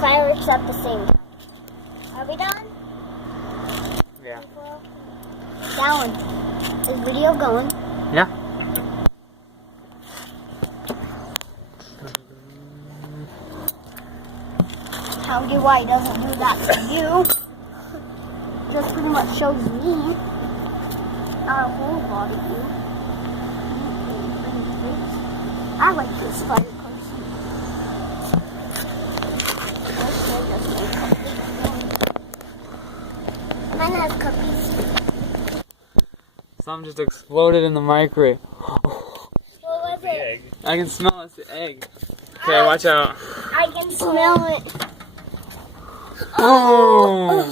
fireworks at the same time. Are we done? Yeah. That one. Is video going? Yeah. How do why he doesn't do that to you? Just pretty much shows me. Not a whole lot of you. I like this fire person. Mine has cookies. Something just exploded in the microwave. What was it? I can smell it's the egg. Okay, watch out. I can smell it. Oh!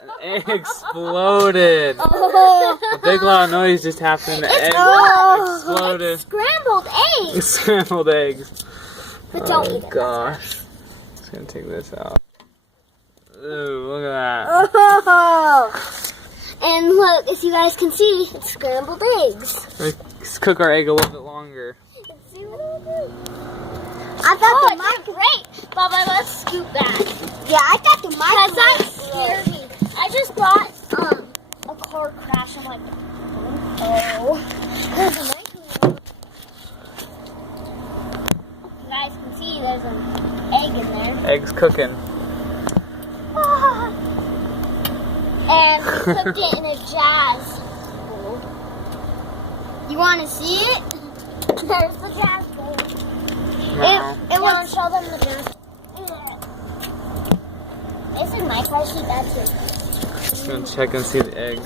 An egg exploded. A big loud noise just happened. The egg exploded. It's scrambled eggs. Scrambled eggs. But don't eat it. Gosh. Just gonna take this out. Ooh, look at that. Oh. And look, as you guys can see, it's scrambled eggs. Let's cook our egg a little bit longer. I thought the mic great, Baba. Let's scoot back. Yeah, I thought the mic. Cause that scared me. I just thought a car crash. I'm like, oh, there's a microwave. You guys can see there's an egg in there. Egg's cooking. And we cooked it in a jazz bowl. You want to see it? There's the jazz bowl. No. It won't show them the jazz. This is my car seat. That's it. Just gonna check and see the egg.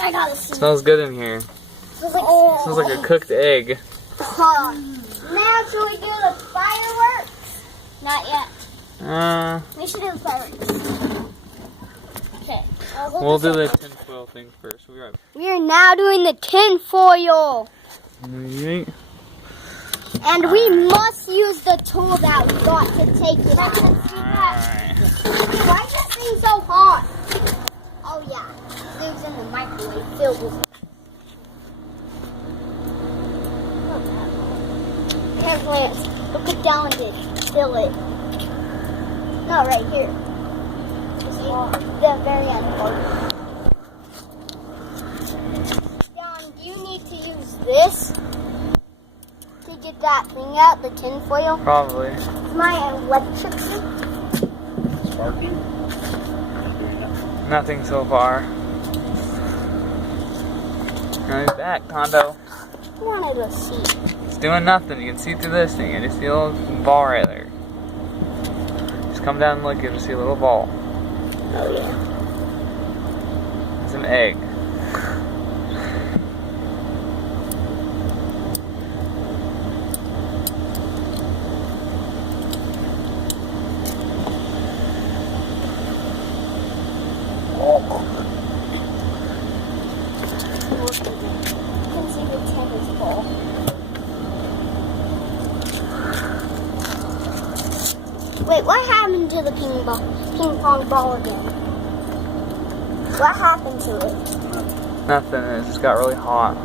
I gotta see. Smells good in here. Smells like a cooked egg. Now should we do the fireworks? Not yet. We should do the fireworks. Okay. We'll do the tinfoil thing first. We'll be right back. We are now doing the tin foil. Yeet. And we must use the tool that we got to take it out. Alright. Why is this thing so hot? Oh yeah, it was in the microwave filled with it. Here, Lance, look at down dish. Fill it. No, right here. The very end part. John, do you need to use this to get that thing out, the tin foil? Probably. My electric suit. Sparking? Nothing so far. Now he's back, Tondo. I wanted to see. It's doing nothing. You can see through this thing. You just see a little ball right there. Just come down and look. You'll just see a little ball. Oh yeah. It's an egg. Wait, what happened to the ping pong ball again? What happened to it? Nothing. It just got really hot.